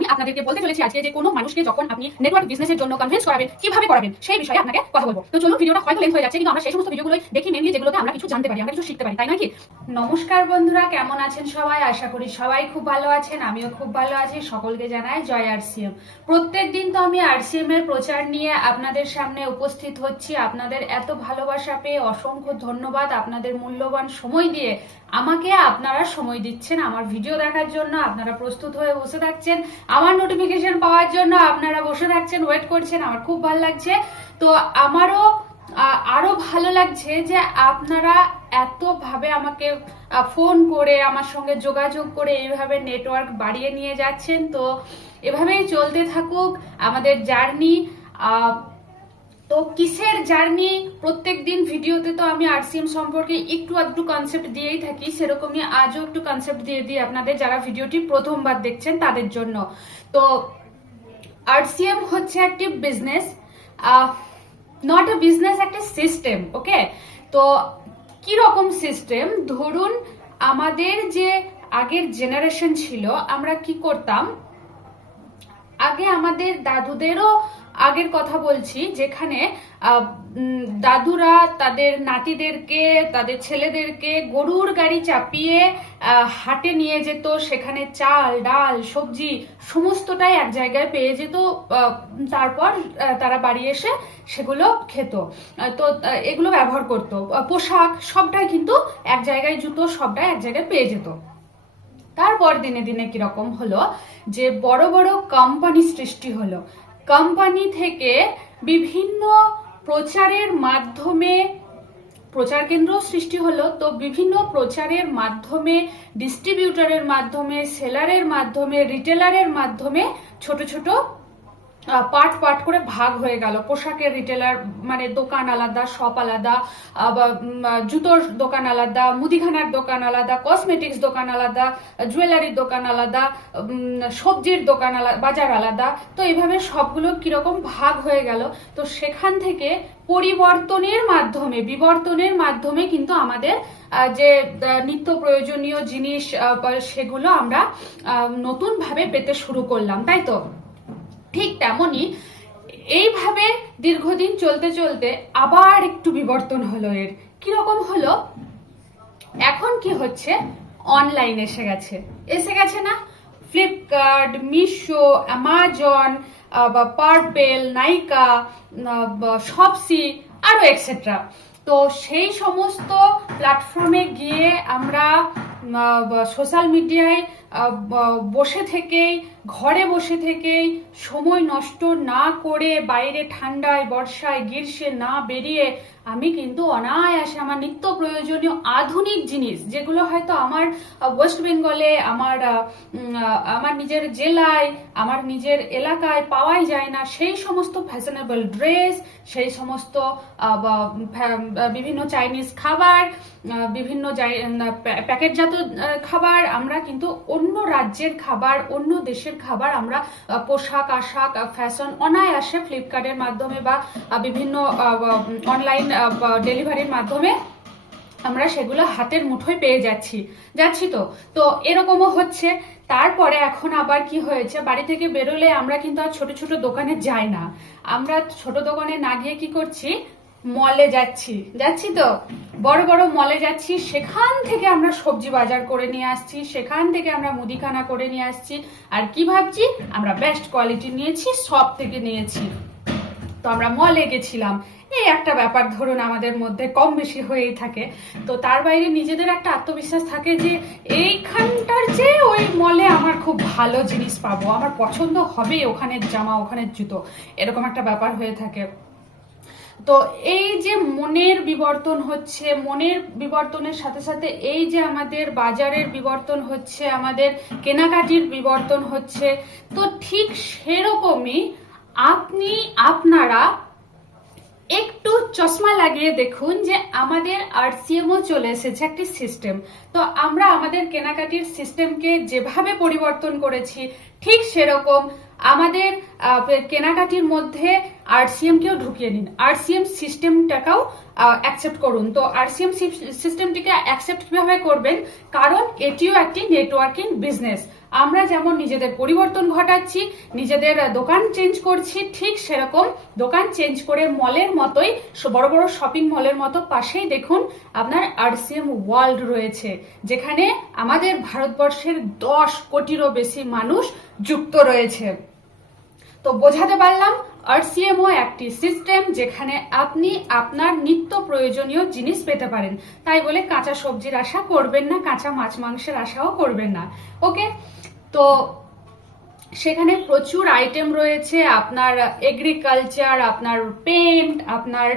আমি আপনাদেরকে বলতে চলেছি আজকে যে কোনো মানুষকে যখন আপনি নেটওয়ার্ক বিজনেসের জন্য কনভিন্স করাবেন, কীভাবে করাবেন, সেই বিষয়ে আপনাকে কথা বলব। তো চলুন, ভিডিওটা হয়তো লেন্থ হয়ে যাচ্ছে, কিন্তু আমরা সেই সমস্ত ভিডিওগুলো দেখি মেনলি যেগুলোতে আমরা কিছু জানতে পারি, আমরা কিছু শিখতে পারি, তাই নয় কি? নমস্কার বন্ধুরা, কেমন আছেন সবাই? আশা করি সবাই খুব ভালো আছেন, আমিও খুব ভালো আছি, সকলকে জানাই জয় আরসিএম। প্রত্যেক দিন তো আমি আরসিএম এর প্রচার নিয়ে আপনাদের সামনে উপস্থিত হচ্ছি। আপনাদের এত ভালোবাসা পেয়ে অসংখ্য ধন্যবাদ, আপনাদের মূল্যবান সময় দিয়ে আমাকে আপনারা সময় দিচ্ছেন। আমার ভিডিও দেখার জন্য আপনারা প্রস্তুত হয়ে বসে থাকছেন। আমার নোটিফিকেশন পাওয়ার জন্য আপনারা বসে থাকছেন ওয়েট করছেন, আমার খুব ভালো লাগছে। তো আমারও আ- আরও ভালো লাগছে যে আপনারা এতভাবে আমাকে ফোন করে আমার সঙ্গে যোগাযোগ করে এইভাবে নেটওয়ার্ক বাড়িয়ে নিয়ে যাচ্ছেন। তো এভাবেই চলতে থাকুক আমাদের জার্নি। তো কিসের জার্নি? প্রত্যেক দিন ভিডিওতে তো আমি আরসিএম সম্পর্কে একটু আধটু কনসেপ্ট দিয়েই থাকি, সেরকমই আজও একটু কনসেপ্ট দিয়ে দিই আপনাদের যারা ভিডিওটি প্রথমবার দেখছেন তাদের জন্য। তো আরসিএম হচ্ছে একটি বিজনেস নট এ বিজনেস একটা সিস্টেম ওকে তো রকম সিস্টেম ধরুন, আমাদের যে আগের জেনারেশন ছিল, আমরা কি করতাম? আগে আমাদের দাদুদেরও আগের কথা বলছি, যেখানে দাদুরা তাদের নাতিদেরকে, তাদের ছেলেদেরকে গরুর গাড়ি চাপিয়ে হাটে নিয়ে যেত, সেখানে চাল, ডাল, সবজি সমস্তটাই এক জায়গায় পেয়ে যেত তারপর তারা বাড়ি এসে সেগুলো খেত। তো এগুলো ব্যবহার করতো। পোশাক সবটাই কিন্তু এক জায়গায় জুতো সবটাই এক জায়গায় পেয়ে যেত। তারপর দিনে দিনে কীরকম হলো যে বড় বড় কোম্পানি সৃষ্টি হলো। কোম্পানি থেকে বিভিন্ন প্রচারের মাধ্যমে প্রচার কেন্দ্র সৃষ্টি হলো। তো বিভিন্ন প্রচারের মাধ্যমে ডিস্ট্রিবিউটরের মাধ্যমে সেলারের মাধ্যমে রিটেলারের মাধ্যমে ছোট ছোট পার্ট পার্ট করে ভাগ হয়ে গেল। পোশাকের রিটেলার মানে দোকান আলাদা শপ আলাদা জুতোর দোকান আলাদা, মুদিখানার দোকান আলাদা কসমেটিক্স দোকান আলাদা জুয়েলারির দোকান আলাদা সবজির দোকান আলাদা বাজার আলাদা। তো এইভাবে সবগুলো কীরকম ভাগ হয়ে গেল। তো সেখান থেকে পরিবর্তনের মাধ্যমে, বিবর্তনের মাধ্যমে কিন্তু আমাদের যে নিত্য প্রয়োজনীয় জিনিস সেগুলো আমরা নতুনভাবে পেতে শুরু করলাম। তাই তো? ঠিক তেমনই এইভাবে দীর্ঘদিন চলতে চলতে আবার একটু বিবর্তন হলো এর। কীরকম হলো? এখন কি হচ্ছে? অনলাইন এসে গেছে। এসে গেছে না? ফ্লিপকার্ট মিশো অ্যামাজন বা পার্পেল নাইকা শপসি আরও এক্সেট্রা তো সেই সমস্ত প্ল্যাটফর্মে গিয়ে আমরা সোশ্যাল মিডিয়ায় বসে থেকেই, ঘরে বসে থেকেই সময় নষ্ট না করে বাইরে ঠান্ডায়, বর্ষায়, গ্রীষ্মে না বেরিয়ে আমি কিন্তু অনায়াসে আমার নিত্য প্রয়োজনীয় আধুনিক জিনিস, যেগুলো হয়তো আমার ওয়েস্ট বেঙ্গলে আমার আমার নিজের জেলায়, আমার নিজের এলাকায় পাওয়াই যায় না, সেই সমস্ত ফ্যাশনেবল ড্রেস সেই সমস্ত বিভিন্ন চাইনিজ খাবার বিভিন্ন প্যাকেটজাত খাবার, আমরা কিন্তু অন্য রাজ্যের খাবার, অন্য দেশের খাবার আমরা পোশাক, আশাক ফ্যাশন অনায়াসে ফ্লিপকার্টের মাধ্যমে বা বিভিন্ন অনলাইন ডেলিভারির মাধ্যমে আমরা সেগুলো হাতের মুঠোয় পেয়ে যাচ্ছি। যাচ্ছি তো? তো এরকমও হচ্ছে। তারপরে এখন আবার কি হয়েছে? বাড়ি থেকে বেরোলে আমরা কিন্তু আর ছোট ছোট দোকানে যাই না। আমরা ছোট দোকানে না গিয়ে কি করছি? মলে যাচ্ছি। যাচ্ছি তো? বড় বড় মলে যাচ্ছি। সেখান থেকে আমরা সবজি বাজার করে নিয়ে আসছি। সেখান থেকে আমরা মুদিখানা করে নিয়ে আসছি। আর কি ভাবছি? আমরা বেস্ট কোয়ালিটি নিয়েছি, সব থেকে নিয়েছি। তো আমরা মলে গেছিলাম। এই একটা ব্যাপার ধরুন আমাদের মধ্যে কম বেশি হয়েই থাকে। তো তার বাইরে নিজেদের একটা আত্মবিশ্বাস থাকে যে, এইখানটার যে ওই মলে আমার খুব ভালো জিনিস পাবো। আমার পছন্দ হবে ওখানের জামা, ওখানের জুতো। এরকম একটা ব্যাপার হয়ে থাকে। তো এই যে মনের বিবর্তন হচ্ছে, মনের বিবর্তনের সাথে সাথে এই যে আমাদের বাজারের বিবর্তন হচ্ছে, আমাদের কেনাকাটির বিবর্তন হচ্ছে, তো ঠিক সেরকমই আপনি, আপনারা একটু চশমা লাগিয়ে দেখুন যে আমাদের আরসিএমও চলে এসেছে একটি সিস্টেম তো আমরা আমাদের কেনাকাটির সিস্টেমকে যেভাবে পরিবর্তন করেছি, ঠিক সেরকম আমাদের কেনাকাটির মধ্যে আরসিএম কেও ঢুকিয়ে নিন। আরসিএম সিস্টেমটাকেও অ্যাকসেপ্ট করুন। তো আরসিএম সিস্টেমটিকে অ্যাকসেপ্ট কীভাবে করবেন? কারণ এটিও একটি নেটওয়ার্কিং বিজনেস আমরা যেমন নিজেদের পরিবর্তন ঘটাচ্ছি, নিজেদের দোকান চেঞ্জ করছি, ঠিক সেরকম দোকান চেঞ্জ করে মলের মতোই বড় বড় শপিং মলের মতো পাশেই দেখুন আপনার আরসিএম ওয়ার্ল্ড রয়েছে, যেখানে আমাদের ভারতবর্ষের দশ কোটিরও বেশি মানুষ যুক্ত রয়েছে। তো বোঝাতে পারলাম আরসিএমও একটি সিস্টেম যেখানে আপনি আপনার নিত্য প্রয়োজনীয় জিনিস পেতে পারেন। তাই বলে কাঁচা সবজির আশা করবেন না, কাঁচা মাছ মাংসের আশাও করবেন না। ওকে তো সেখানে প্রচুর আইটেম রয়েছে। আপনার এগ্রিকালচার আপনার পেন্ট আপনার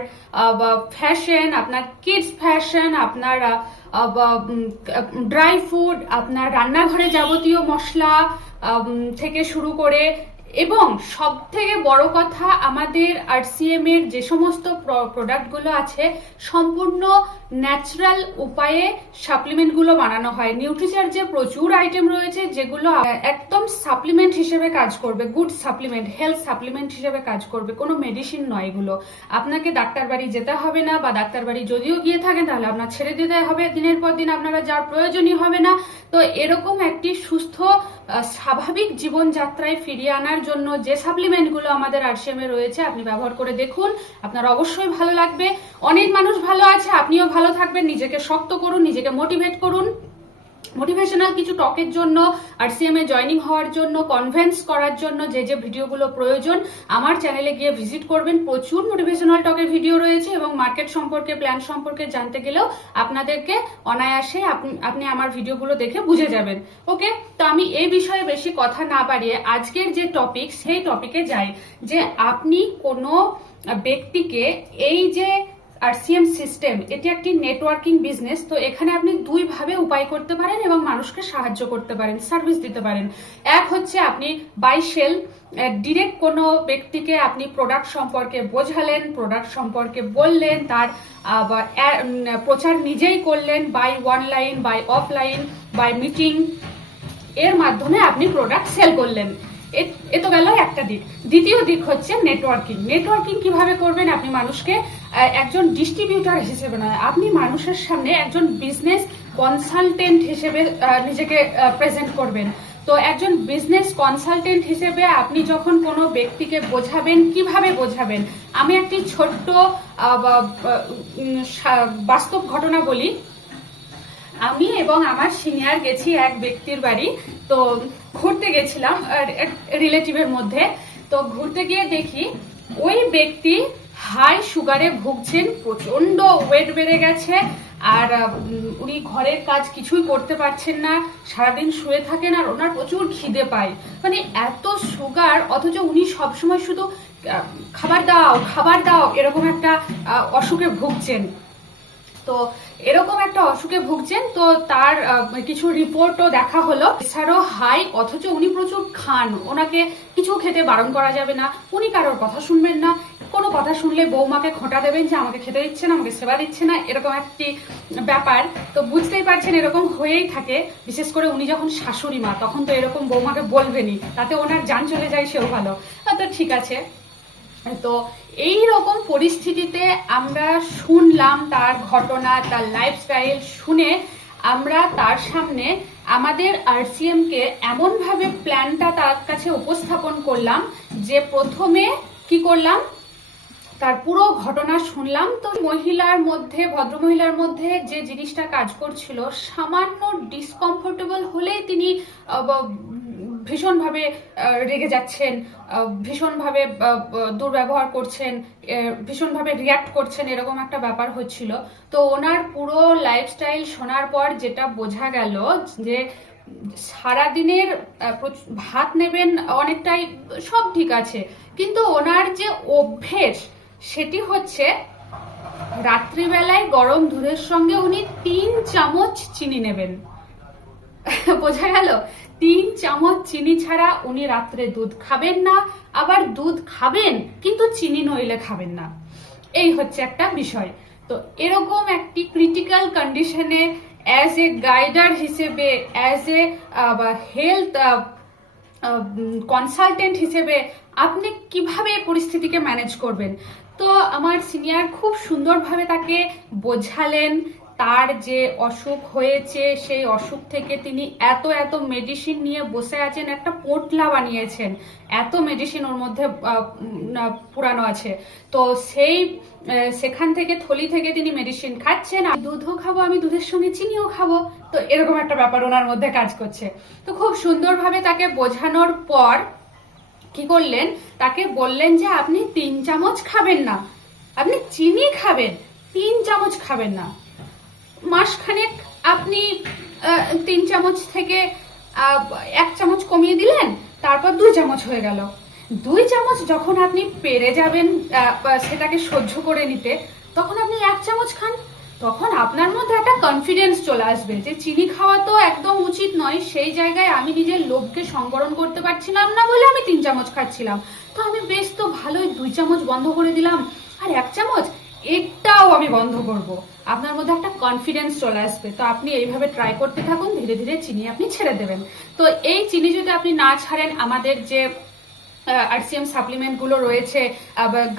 ফ্যাশন আপনার কিডস ফ্যাশন আপনার ড্রাই ফুড আপনার রান্নাঘরে যাবতীয় মশলা থেকে শুরু করে এবং সব থেকে বড় কথা, আমাদের আরসিএম এর যে সমস্ত প্রোডাক্টগুলো আছে, সম্পূর্ণ ন্যাচারাল উপায়ে সাপ্লিমেন্টগুলো বানানো হয়। নিউট্রিচার্জে প্রচুর আইটেম রয়েছে, যেগুলো একদম সাপ্লিমেন্ট হিসেবে কাজ করবে গুড সাপ্লিমেন্ট হেলথ সাপ্লিমেন্ট হিসেবে কাজ করবে, কোনো মেডিসিন নয় এগুলো। আপনাকে ডাক্তার বাড়ি যেতে হবে না, বা ডাক্তার বাড়ি যদিও গিয়ে থাকেন, তাহলে আপনার ছেড়ে দিতে হবে, দিনের পর দিন আপনারা যার প্রয়োজনই হবে না। তো এরকম একটি সুস্থ স্বাভাবিক জীবনযাত্রায় ফিরিয়ে আনার জন্য যে সাপ্লিমেন্টগুলো আমাদের আরসিএম রয়েছে, আপনি ব্যবহার করে দেখুন। আপনার অবশ্যই ভালো লাগবে। অনেক মানুষ ভালো আছে, আপনিও ভালো থাকবেন। নিজেকে শক্ত করুন, নিজেকে মোটিভেট করুন। মোটিভেশনাল কিছু টকের জন্য আরসিএম এ জয়নিং হওয়ার জন্য কনভেন্স করার জন্য যে যে ভিডিওগুলো প্রয়োজন, আমার চ্যানেলে গিয়ে ভিজিট করবেন। প্রচুর মোটিভেশনাল টকের ভিডিও রয়েছে এবং মার্কেট সম্পর্কে প্ল্যান সম্পর্কে জানতে গেলেও আপনাদেরকে অনায়াসে আপনি- আমার ভিডিওগুলো দেখে বুঝে যাবেন। ওকে তো আমি এই বিষয়ে বেশি কথা না বাড়িয়ে আজকের যে টপিক সেই টপিকে যাই। যে আপনি কোনো ব্যক্তিকে এই যে আরসিএম সিস্টেম এটি একটি নেটওয়ার্কিং বিজনেস তো এখানে আপনি দুই ভাবে উপায় করতে পারেন এবং মানুষকে সাহায্য করতে পারেন সার্ভিস দিতে পারেন। এক হচ্ছে আপনি বাই সেল ডিরেক্ট কোনো ব্যক্তিকে আপনি প্রোডাক্ট সম্পর্কে বোঝালেন প্রোডাক্ট সম্পর্কে বললেন, তার প্রচার নিজেই করলেন by online by offline by meeting এর মাধ্যমে আপনি প্রোডাক্ট সেল করলেন। এ- তো গেল একটা দিক। দ্বিতীয় দিক হচ্ছে নেটওয়ার্কিং নেটওয়ার্কিং কীভাবে করবেন? আপনি মানুষকে একজন ডিস্ট্রিবিউটার হিসেবে নয়, আপনি মানুষের সামনে একজন বিজনেস কনসালটেন্ট হিসেবে নিজেকে প্রেজেন্ট করবেন। তো একজন বিজনেস কনসালটেন্ট হিসেবে আপনি যখন কোনো ব্যক্তিকে বোঝাবেন, কীভাবে বোঝাবেন? আমি একটি ছোট্ট বাস্তব ঘটনা বলি। আমি এবং আমার সিনিয়র গেছি এক ব্যক্তির বাড়ি, তো ঘুরতে গেছিলাম রিলেটিভের মধ্যে। তো ঘুরতে গিয়ে দেখি ওই ব্যক্তি হাই সুগারে ভুগছেন প্রচণ্ড ওয়েট বেড়ে গেছে, আর উনি ঘরের কাজ কিছুই করতে পারছেন না, সারাদিন শুয়ে থাকেন আর ওনার প্রচুর খিদে পায়। মানে এত সুগার, অথচ উনি সবসময় শুধু খাবার দাও খাবার দাও, এরকম একটা অসুখে ভুগছেন। তো এরকম একটা অসুখে ভুগছেন, তো তার কিছু রিপোর্টও দেখা হলো। এছাড়াও হাই, অথচ উনি প্রচুর খান, ওনাকে কিছু খেতে বারণ করা যাবে না, উনি কারোর কথা শুনবেন না কথা শুনলে বৌমাকে খোঁটা দেবেন যে আমাকে খেতে দিচ্ছে না, আমাকে সেবা দিচ্ছে না, এরকম একটি ব্যাপার। তো বুঝতেই পারছেন এরকম হয়েই থাকে, বিশেষ করে উনি যখন শাশুড়ি মা, তখন তো এরকম বৌমাকে বলবেনই, তাতে ওনার যান চলে যায়, সেও ভালো। তো ঠিক আছে। তো এই রকম পরিস্থিতিতে আমরা শুনলাম তার ঘটনা, তার লাইফস্টাইল শুনে আমরা তার সামনে আমাদের আরসিএম কে এমনভাবে প্ল্যানটা তার কাছে উপস্থাপন করলাম যে প্রথমে কি করলাম? তার পুরো ঘটনা শুনলাম। তো মহিলার মধ্যে, ভদ্রমহিলার মধ্যে যে জিনিসটা কাজ করছিল, সামান্য ডিসকমফোর্টেবল হলেই তিনি ভীষণভাবে রেগে যাচ্ছেন ভীষণভাবে দুর্ব্যবহার করছেন ভীষণভাবে রিয়াক্ট করছেন, এরকম একটা ব্যাপার হচ্ছিল। তো ওনার পুরো লাইফস্টাইল শোনার পর যেটা বোঝা গেল যে সারাদিনের ভাত নেবেন অনেকটাই সব ঠিক আছে। কিন্তু ওনার যে অভ্যেস সেটি হচ্ছে, রাত্রিবেলায় গরম দুধের সঙ্গে উনি তিন চামচ চিনি নেবেন। বোঝা গেল? তিন চামচ চিনি ছাড়া উনি রাত্রে দুধ খাবেন না, আবার দুধ খাবেন, কিন্তু চিনি নইলে খাবেন না। এই হচ্ছে একটা বিষয়। তো এরকম একটি ক্রিটিক্যাল কন্ডিশনে অ্যাজ এ গাইডার হিসেবে অ্যাজ এ হেলথ কনসালটেন্ট হিসেবে, আপনি কীভাবে পরিস্থিতিকে ম্যানেজ করবেন? তো আমার সিনিয়র খুব সুন্দরভাবে তাকে বোঝালেন, তার যে অসুখ হয়েছে, সেই অসুখ থেকে তিনি এত এত মেডিসিন নিয়ে বসে আছেন, একটা পোটলা বানিয়েছেন। এত মেডিসিন ওর মধ্যে পুরানো আছে। তো সেই সেখান থেকে, থলি থেকে তিনি মেডিসিন খাচ্ছেন দুধও খাব, আমি দুধের সঙ্গে চিনিও খাব। তো এরকম একটা ব্যাপার ওনার মধ্যে কাজ করছে। তো খুব সুন্দরভাবে তাকে বোঝানোর পর কি করলেন? তাকে বললেন যে, আপনি তিন চামচ খাবেন না। আপনি চিনি খাবেন, তিন চামচ খাবেন না। মাসখানেক আপনি তিন চামচ থেকে এক চামচ কমিয়ে দিলেন, তারপর দুই চামচ হয়ে গেল। দুই চামচ যখন আপনি পেরে যাবেন সেটাকে সহ্য করে নিতে, তখন আপনি এক চামচ খান। তখন আপনার মধ্যে একটা কনফিডেন্স চলে আসবে যে চিনি খাওয়া তো একদম উচিত নয়, সেই জায়গায় আমি নিজের লোভকে সংবরণ করতে পারছিলাম না বলে আমি তিন চামচ খাচ্ছিলাম। তো আমি বেশ তো ভালোই দুই চামচ বন্ধ করে দিলাম আর এক চামচ এটাও আমি বন্ধ করব। আপনার মধ্যে একটা কনফিডেন্স চলে আসবে। তো আপনি এইভাবে ট্রাই করতে থাকুন, ধীরে ধীরে চিনি আপনি ছেড়ে দেবেন। তো এই চিনি যদি আপনি না ছাড়েন, আমাদের যে আরসিএম সাপ্লিমেন্টগুলো রয়েছে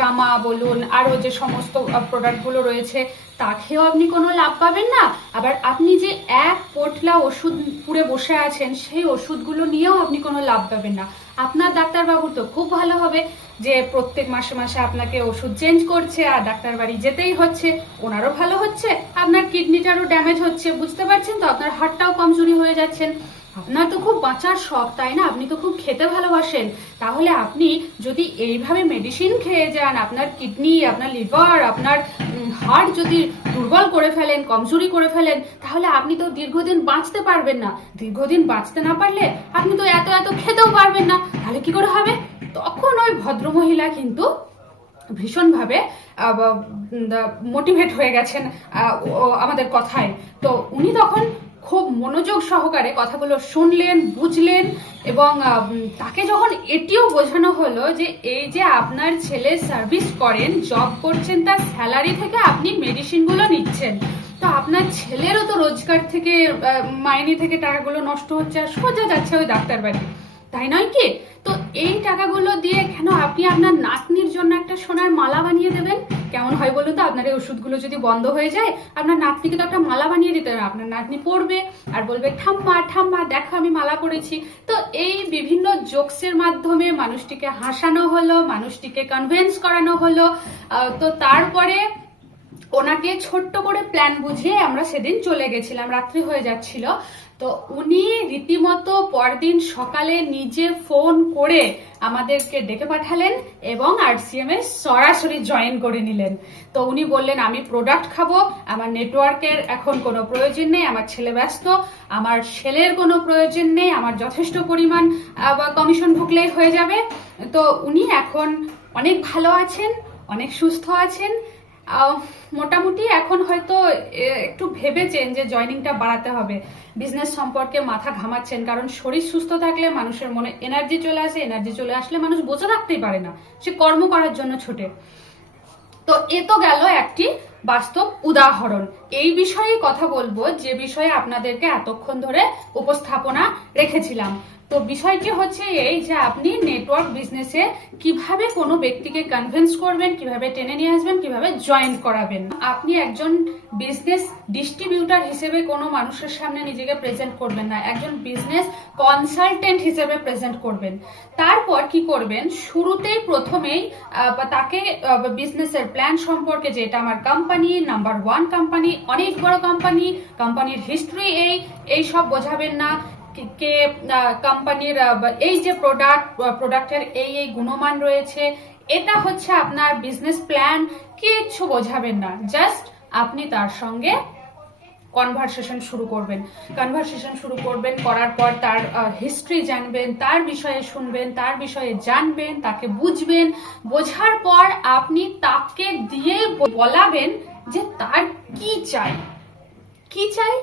গামা বলুন, আরও যে সমস্ত প্রোডাক্টগুলো রয়েছে তা খেয়েও আপনি কোনো লাভ পাবেন না। আবার আপনি যে এক পোটলা ওষুধ পুরে বসে আছেন, সেই ওষুধগুলো নিয়েও আপনি কোনো লাভ পাবেন না। আপনার ডাক্তারবাবুর তো খুব ভালো হবে যে প্রত্যেক মাসে মাসে আপনাকে ওষুধ চেঞ্জ করছে আর ডাক্তার বাড়ি যেতেই হচ্ছে। ওনারও ভালো হচ্ছে, আপনার কিডনিটারও ড্যামেজ হচ্ছে, বুঝতে পারছেন তো? আপনার হার্টটাও কমজোরি হয়ে যাচ্ছেন। আপনার তো খুব বাঁচার শখ, তাই না? আপনি তো খুব খেতে ভালোবাসেন। তাহলে আপনি যদি এইভাবে মেডিসিন খেয়ে যান, আপনার কিডনি আপনার লিভার আপনার হার্ট যদি দুর্বল করে ফেলেন, কমজোরি করে ফেলেন, তাহলে আপনি তো দীর্ঘদিন বাঁচতে পারবেন না। দীর্ঘদিন বাঁচতে না পারলে আপনি তো এত এত খেতেও পারবেন না। তাহলে কি করে হবে? তখন ওই ভদ্রমহিলা কিন্তু ভীষণভাবে মোটিভেট হয়ে গেছেন আমাদের কথায়। তো উনি তখন খুব মনোযোগ সহকারে কথাগুলো শুনলেন, বুঝলেন এবং তাকে যখন এটিও বোঝানো হলো যে এই যে আপনার ছেলে সার্ভিস করেন জব করছেন, তার স্যালারি থেকে আপনি মেডিসিনগুলো নিচ্ছেন, তো আপনার ছেলেরও তো রোজগার থেকে মাইনে থেকে টাকাগুলো নষ্ট হচ্ছে আর সোজা যাচ্ছে ওই ডাক্তার বাড়ি তাই নয় কি? তো এই টাকাগুলো দিয়ে কেন আপনি আপনার জন্য একটা সোনার মালা বানিয়ে দেবেন। কেমন হয় বলুন তো? আপনার এই ওষুধগুলো যদি বন্ধ হয়ে যায়, আপনার নাতনিকে তো একটা মালা বানিয়ে দিতে হবে। আপনার নাতনি পড়বে আর বলবে, ঠাম্মা ঠাম্মা, দেখো আমি মালা পরেছি তো এই বিভিন্ন জোকসের মাধ্যমে মানুষটিকে হাসানো হলো, মানুষটিকে কনভিন্স করানো হলো। তো তারপরে ওনাকে ছোট্ট করে প্ল্যান বুঝিয়ে আমরা সেদিন চলে গেছিলাম, রাত্রি হয়ে যাচ্ছিল। তো উনি রীতিমতো পরদিন সকালে নিজে ফোন করে আমাদেরকে ডেকে পাঠালেন এবং আরসিএম এ সরাসরি জয়েন করে নিলেন। তো উনি বললেন, আমি প্রোডাক্ট খাব, আমার নেটওয়ার্কের এখন কোনো প্রয়োজন নেই, আমার ছেলে ব্যস্ত, আমার ছেলের কোনো প্রয়োজন নেই, আমার যথেষ্ট পরিমাণ কমিশন ঢুকলেই হয়ে যাবে। তো উনি এখন অনেক ভালো আছেন, অনেক সুস্থ আছেন মোটামুটি এখন হয়তো একটু ভেবেছেন যে জয়নিংটা বাড়াতে হবে। বিজনেস সম্পর্কে মাথা ঘামাচ্ছেন, কারণ শরীর সুস্থ থাকলে মানুষের মনে এনার্জি চলে আসে এনার্জি চলে আসলে মানুষ বসে থাকতেই পারে না। সে কর্ম করার জন্য ছোটে। তো এ তো গেল একটি বাস্তব উদাহরণ। এই বিষয়ে কথা বলব, যে বিষয়ে আপনাদেরকে এতক্ষণ ধরে উপস্থাপনা রেখেছিলাম। তো বিষয়টি হচ্ছে এই যে আপনি নেটওয়ার্ক বিজনেসে কীভাবে কোনো ব্যক্তিকে কনভিন্স করবেন, কীভাবে টেনে নিয়ে আসবেন, কীভাবে জয়েন করাবেন? আপনি একজন বিজনেস ডিস্ট্রিবিউটার হিসেবে কোনো মানুষের সামনে নিজেকে প্রেজেন্ট করবেন না, একজন বিজনেস কনসালটেন্ট হিসেবে প্রেজেন্ট করবেন। তারপর কি করবেন? শুরুতেই প্রথমেই তাকে বিজনেসের প্ল্যান সম্পর্কে যে এটা আমার কোম্পানি নাম্বার ওয়ান কোম্পানি অনেক বড় কোম্পানি কোম্পানির হিস্ট্রি এই এই সব বোঝাবেন না। কে- কোম্পানির এই যে প্রোডাক্ট প্রোডাক্টের এই এই গুণমান রয়েছে, এটা হচ্ছে আপনার বিজনেস প্ল্যান কিচ্ছু বোঝাবেন না। জাস্ট আপনি তার সঙ্গে কনভারসেশন শুরু করবেন। কনভারসেশন শুরু করবেন, করার পর তার হিস্ট্রি জানবেন, তার বিষয়ে শুনবেন, তার বিষয়ে জানবেন, তাকে বুঝবেন। বোঝার পর আপনি তাকে দিয়ে বলাবেন যে তার কি চাই। কি চাই?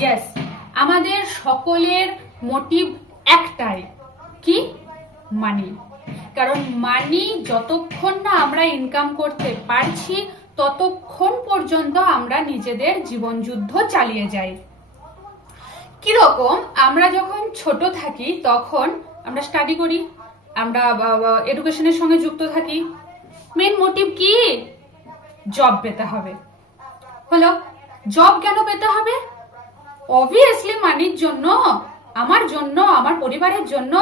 ইয়েস আমাদের সকলের মোটিভ একটাই। কি? মানি কারণ মানি যতক্ষণ না আমরা ইনকাম করতে পারছি, ততক্ষণ পর্যন্ত আমরা নিজেদের জীবন যুদ্ধ চালিয়ে যাই। কীরকম? আমরা যখন ছোট থাকি, তখন আমরা স্টাডি করি, আমরা এডুকেশনের সঙ্গে যুক্ত থাকি। মেন মোটিভ কি? জব পেতে হবে। হলো জব কেন পেতে হবে? অবভিয়াসলি মানির জন্য, আমার জন্য, আমার পরিবারের জন্য,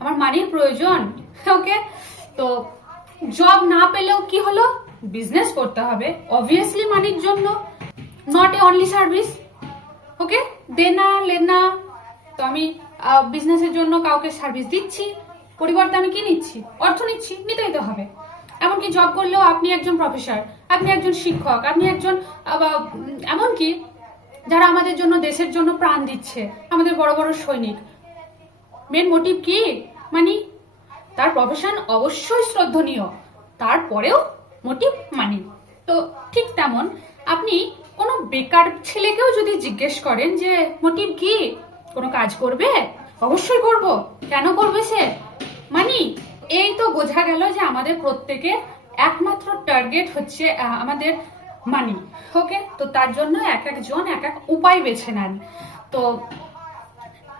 আমার মানির প্রয়োজন। ওকে তো জব না পেলেও কি হলো? বিজনেস করতে হবে। অবভিয়াসলি মানির জন্য not a only service okay দেনা, লেনা, তো আমি বিজনেসের জন্য কাউকে সার্ভিস দিচ্ছি, পরিবর্তে আমি কি নিচ্ছি? অর্থ নিচ্ছি, নিতেই তো হবে। এমনকি জব করলেও আপনি একজন প্রফেসর আপনি একজন শিক্ষক, আপনি একজন এমনকি যারা আমাদের জন্য দেশের জন্য প্রাণ দিচ্ছে, আমাদের বড় বড় সৈনিক। মেন মোটিভ কি? মানি তার প্রফেশন অবশ্যই শ্রদ্ধনীয়, তারপরেও মোটিভ মানি। তো ঠিক তেমন, আপনি কোনো বেকার ছেলেকেও যদি জিজ্ঞেস করেন যে মোটিভ কি? কোনো কাজ করবে? অবশ্যই করব। কেন করবে সে? মানি, এই তো বোঝা গেল যে আমাদের প্রত্যেকের একমাত্র টার্গেট হচ্ছে আমাদের মানি। ওকে? তো তার জন্য এক একজন এক এক উপায় বেছে নেন। তো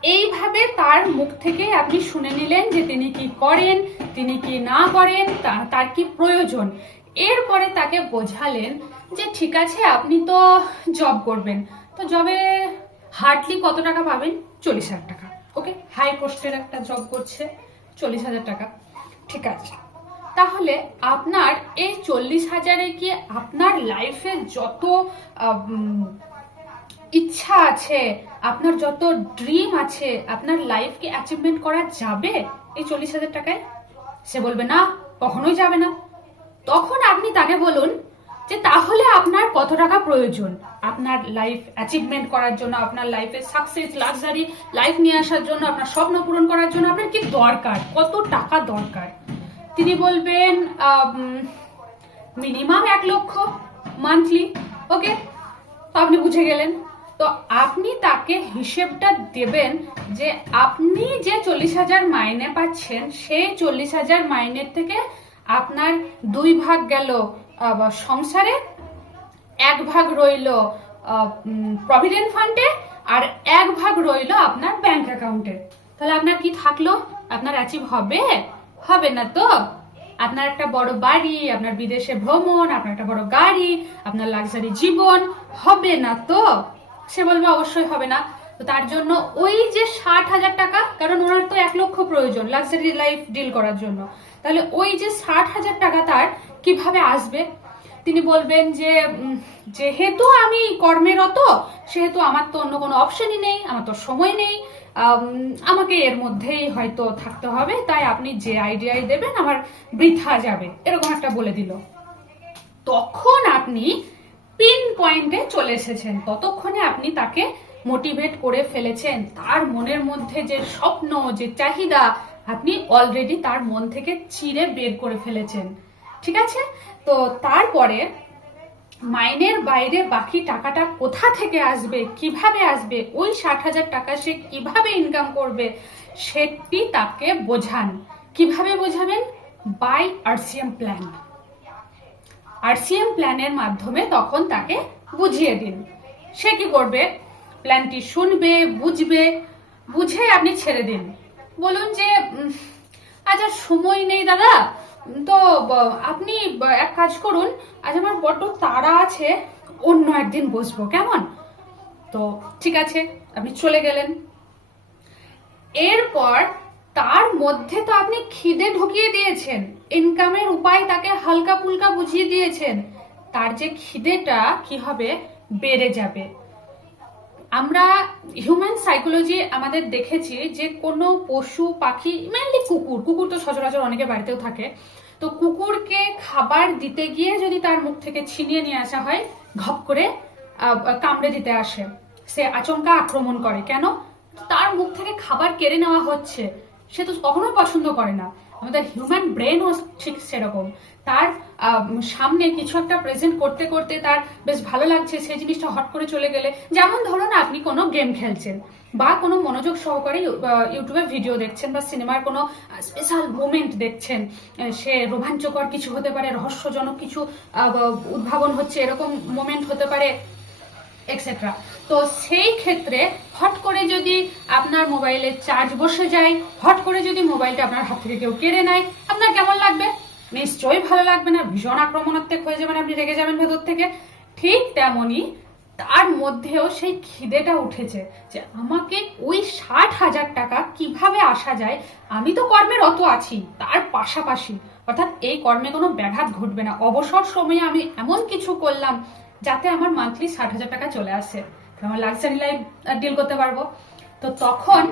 এইভাবে তার মুখ থেকে আপনি শুনে নিলেন যে তিনি কি করেন, তিনি কি না করেন তার কি প্রয়োজন। এরপরে তাকে বোঝালেন যে ঠিক আছে, আপনি তো জব করবেন। তো জবে হার্ডলি কত টাকা পাবেন? চল্লিশ হাজার টাকা। ওকে? হাই পোস্টের একটা জব করছে, চল্লিশ হাজার টাকা। ঠিক আছে। তাহলে আপনার এই চল্লিশ হাজারে কি আপনার লাইফে যত ইচ্ছা আছে, আপনার যত ড্রিম আছে, আপনার লাইফকে অ্যাচিভমেন্ট করা যাবে এই চল্লিশ হাজার টাকায়? সে বলবে, না, কখনোই যাবে না। তখন আপনি তাকে বলুন যে, তাহলে আপনার কত টাকা প্রয়োজন? আপনার লাইফ অ্যাচিভমেন্ট করার জন্য, আপনার লাইফে সাকসেস লাক্সারি লাইফ নিয়ে আসার জন্য, আপনার স্বপ্ন পূরণ করার জন্য আপনার কি দরকার? কত টাকা দরকার? তিনি বলবেন মিনিমাম এক লক্ষ মান্থলি ওকে তো আপনি বুঝে গেলেন। তো আপনি তাকে হিসেবটা দেবেন যে আপনি যে চল্লিশ হাজার মাইনে পাচ্ছেন, সেই চল্লিশ হাজার মাইনের থেকে আপনার দুই ভাগ গেল সংসারে, এক ভাগ রইল প্রভিডেন্ট ফান্ডে আর এক ভাগ রইল আপনার ব্যাংক অ্যাকাউন্টে তাহলে আপনার কি থাকল? আপনার অ্যাচিভ হবে? হবে না তো? আপনার একটা বড় বাড়ি, আপনার বিদেশে ভ্রমণ, আপনার একটা বড় গাড়ি, আপনার লাক্সারি জীবন, হবে না তো? সে বলবে অবশ্যই হবে না। তো তার জন্য ওই যে ষাট হাজার টাকা, কারণ ওনার তো এক লক্ষ প্রয়োজন লাক্সারি লাইফ ডিল করার জন্য। তাহলে ওই যে ষাট হাজার টাকা তার কীভাবে আসবে? তিনি বলবেন যে যেহেতু আমি কর্মেরত, সেহেতু আমার তো অন্য কোনো অপশনই নেই, আমার তো সময় নেই আমাকে এর মধ্যেই হয়তো থাকতে হবে, তাই আপনি যে আইডিয়াই দেবেন, আমার বৃথা যাবে, এরকম একটা বলে দিল। তখন আপনি পিন পয়েন্টে চলে এসেছেন, ততক্ষণে আপনি তাকে মোটিভেট করে ফেলেছেন। তার মনের মধ্যে যে স্বপ্ন, যে চাহিদা, আপনি অলরেডি তার মন থেকে চিরে বের করে ফেলেছেন। ঠিক আছে? তো তারপরে মাইনের বাইরে বাকি টাকাটা কোথা থেকে আসবে? কীভাবে আসবে? ওই ষাট হাজার টাকা সে কীভাবে ইনকাম করবে? সেটি তাকে বোঝান। কীভাবে বোঝাবেন? বাই আরসিএম প্ল্যান আরসিএম প্ল্যানের মাধ্যমে তখন তাকে বুঝিয়ে দিন। সে কি করবে? প্ল্যানটি শুনবে, বুঝবে, বুঝে আপনি ছেড়ে দিন। বলুন যে আজ আর সময় নেই দাদা। তো আপনি এক কাজ করুন, আজ আমার বড্ড তাড়া আছে, অন্য একদিন বসবো, কেমন? তো, ঠিক আছে, আপনি চলে গেলেন। এরপর তার মধ্যে তো আপনি খিদে ঢুকিয়ে দিয়েছেন ইনকামের উপায় তাকে হালকা ফুলকা বুঝিয়ে দিয়েছেন, তার যে খিদেটা কি হবে, বেড়ে যাবে। আমরা হিউম্যান সাইকোলজি আমাদের দেখেছি যে কোনো পশু, পাখি মেনলি কুকুর কুকুর তো সচরাচর অনেকে বাড়িতেও থাকে, তো কুকুরকে খাবার দিতে গিয়ে যদি তার মুখ থেকে ছিনিয়ে নিয়ে আসা হয়, ঘপ করে কামড়ে দিতে আসে, সে আচমকা আক্রমণ করে। কেন? তার মুখ থেকে খাবার কেড়ে নেওয়া হচ্ছে, সে তো কখনোই পছন্দ করে না। আমাদের হিউম্যান ব্রেনও ঠিক সেরকম। তার সামনে কিছু একটা প্রেজেন্ট করতে করতে তার বেশ ভালো লাগছে সেই জিনিসটা হট করে চলে গেলে। যেমন ধরুন আপনি কোনো গেম খেলছেন বা কোনো মনোযোগ সহকারে ইউটিউবে ভিডিও দেখছেন বা সিনেমার কোনো স্পেশাল মোমেন্ট দেখছেন সে রোমাঞ্চকর কিছু হতে পারে, রহস্যজনক কিছু উদ্ভাবন হচ্ছে, এরকম মোমেন্ট হতে পারে। এক্সেট্রা তো সেই ক্ষেত্রে হট করে যদি আপনার মোবাইলে চার্জ বসে যায়, হট করে যদি মোবাইলটা আপনার হাত থেকে কেউ কেড়ে নেয়, আপনার কেমন লাগবে? নিশ্চয়ই ভালো লাগবে না, ভীষণ আক্রমণাত্মক হয়ে যাবেন আপনি, রেগে যাবেন ভেতর থেকে। ঠিক তেমনই তার মধ্যেও সেই খিদেটা উঠেছে যে আমাকে ওই ষাট হাজার টাকা কীভাবে আসা যায়? আমি তো কর্মের অত আছি, তার পাশাপাশি অর্থাৎ এই কর্মে কোনো ব্যাঘাত ঘটবে না। অবসর সময়ে আমি এমন কিছু করলাম যাতে আমার মান্থলি ষাট হাজার টাকা চলে আসে। আমার লাক্সারি লাইফ ডিল করতে পারব। তো তখন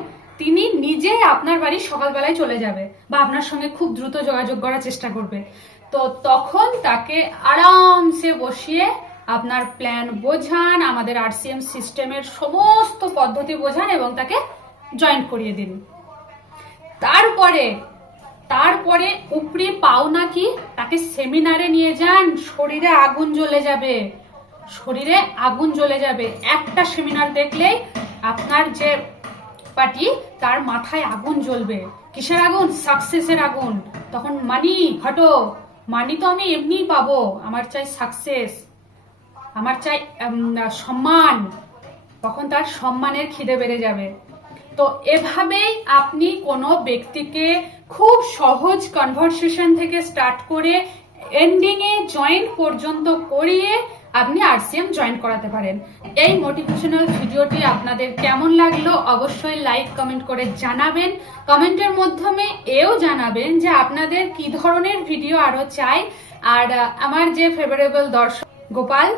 তিনি নিজেই আপনার বাড়ি সকালবেলায় চলে যাবে বা আপনার সঙ্গে খুব দ্রুত যোগাযোগ করার চেষ্টা করবে। তো তখন তাকে আরামসে বসিয়ে আপনার প্ল্যান বোঝান, আমাদের আরসিএম সিস্টেমের সমস্ত পদ্ধতি বোঝান এবং তাকে জয়েন করিয়ে দিন। তারপরে তারপরে উপরি পাওনা কি? তাকে সেমিনারে নিয়ে যান, শরীরে আগুন জ্বলে যাবে। শরীরে আগুন জ্বলে যাবে। একটা সেমিনার দেখলেই আপনার যে পার্টি তার মাথায় আগুন জ্বলবে। কিসের আগুন? সাকসেসের আগুন। তখন, মানি হটো মানি তো আমি এমনিই পাবো। আমার চাই সাকসেস আমার চাই সম্মান। তখন তার সম্মানের খিদে বেড়ে যাবে। তো এভাবেই আপনি কোনো ব্যক্তিকে খুব সহজ কনভারসেশন থেকে স্টার্ট করে এন্ডিং এ জয়েন্ট পর্যন্ত করিয়ে আপনি আরসিএম জয়েন করাতে পারেন। এই মোটিভেশনাল ভিডিওটি আপনাদের কেমন লাগল অবশ্যই লাইক কমেন্ট করে জানাবেন। কমেন্টের মাধ্যমে এও জানাবেন যে আপনাদের কি ধরনের ভিডিও আরও চাই। আর আমার যে ফেভারেবল দর্শক Gopal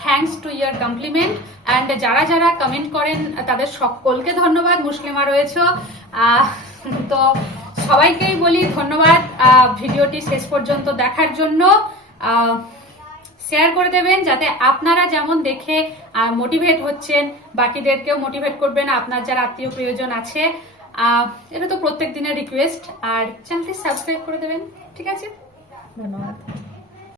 thanks to your compliment and যারা যারা কমেন্ট করেন, তাদের সকলকে ধন্যবাদ। মুসলিমা রয়েছে। তো সবাইকেই বলি ধন্যবাদ ভিডিওটি শেষ পর্যন্ত দেখার জন্য। শেয়ার করে দেবেন যাতে আপনারা যেমন দেখে মোটিভেট হচ্ছেন, বাকিদেরকেও মোটিভেট করবেন, আপনার যার আত্মীয় প্রয়োজন আছে। এটা তো প্রত্যেক দিনের রিকোয়েস্ট আর চ্যানেলটি সাবস্ক্রাইব করে দেবেন, ঠিক আছে? ধন্যবাদ।